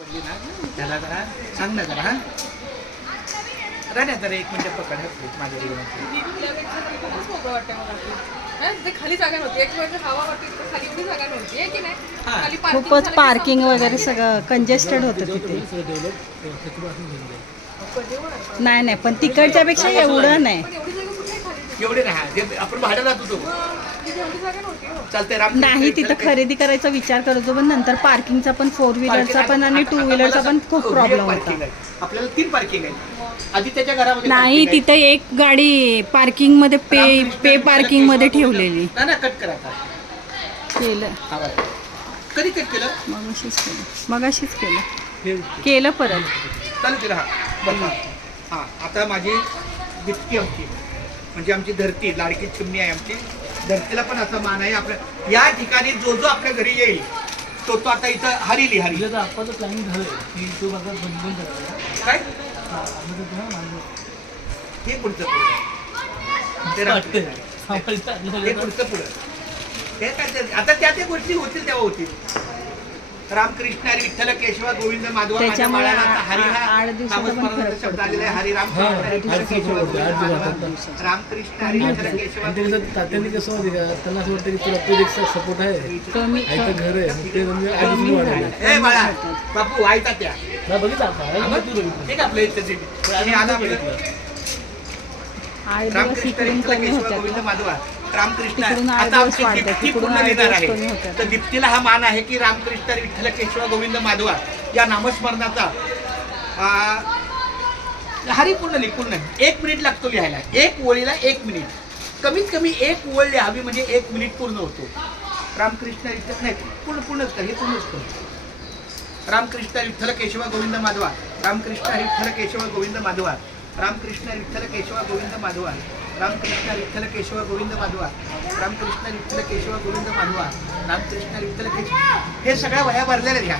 पडली ना त्याला जरा सांग ना जरा. हा राण्या जरा 1 मिनिट पकड माझ्या खाली जागा नव्हती. एक वेळ हवा वाटते खाली एवढी जागा नव्हती आहे की नाही. खाली खूपच पार्किंग वगैरे सगळं कंजेस्टेड होतं तिथे. नाही नाही, पण तिकडच्या पेक्षा एवढं नाही. एवढे राहा आपण भाडं राहतो तो चालतंय. नाही, तिथं खरेदी करायचा विचार करत होतो, पण नंतर पार्किंगचा पण 4 व्हीलरचा पण आणि 2 व्हीलरचा पण खूप प्रॉब्लेम होता. आपल्याला 3 पार्किंग आहे. आधी त्याच्या घरामध्ये नाही, तिथं एक गाडी पार्किंग मध्ये पे पार्किंग मध्ये ठेवलेली. ना कट करा केलं. कधी कट केलं? मगाशीच केलं परत चालू केलं. हां आता माझी दिप्ती आमची म्हणजे आमची धरती लाडकी चिमणी आहे आमची. धरतीला पण असा मान आहे. आपल्या या ठिकाणी जो जो आपल्या घरी येईल तो आता इथं हरिली आपलं प्लॅनिंग झालं की तो माझा बंद करायला काय हे पुढचं पुढं हे पुढचं पुढं हे काय आता त्या गोष्टी होतील तेव्हा होतील. रामकृष्ण हरी विठ्ठल केशव गोविंद माधव त्याच्यामुळे हरी हा 8 दिवसाचा पण फरक शब्द आलेला आहे. हरी रामकृष्ण हरी विठ्ठल केशव. तात्यांनी कसं होते का त्यांना असं वाटतं की तुला प्रोजेक्टचा सपोर्ट आहे कमी घर आहे ते म्हणजे कमी झाला. ए बाळा बापू वाईटा त्या बघितलं ठीक आपलं इथं आणि आज आपलं 8 दिवस रामकृष्ण इकडून विठ्ठल कमी केशव होत्या. गोविंद माधवा रामकृष्ण तिकडून 8 आता दिवस आमची वाढतात. दिप्ती तिकडून पूर्ण 8 लिहिणार दिवस आहे. कमी होत्या. तर दिप्तीला हा मान आहे की रामकृष्ण विठ्ठल केशव गोविंद माधवा या नामस्मरणाचा हरी पूर्ण लिह पूर्ण 1 मिनिट लागतो लिहायला. 1 ओळीला 1 मिनिट कमीत कमी 1 ओळ लिहावी म्हणजे 1 मिनिट पूर्ण होतो. रामकृष्ण विठ्ठल नाही पूर्णच कर हे पूर्णच कर. रामकृष्ण विठ्ठल केशव गोविंद माधवा रामकृष्ण विठ्ठल केशव गोविंद माधवा रामकृष्ण विठ्ठल केशव गोविंद माधवा रामकृष्ण विठ्ठल केशव गोविंद माधवा रामकृष्ण विठ्ठल केशव गोविंद माधवा रामकृष्ण विठ्ठल केशव. हे सगळ्या वह्या भरलेल्या घ्या.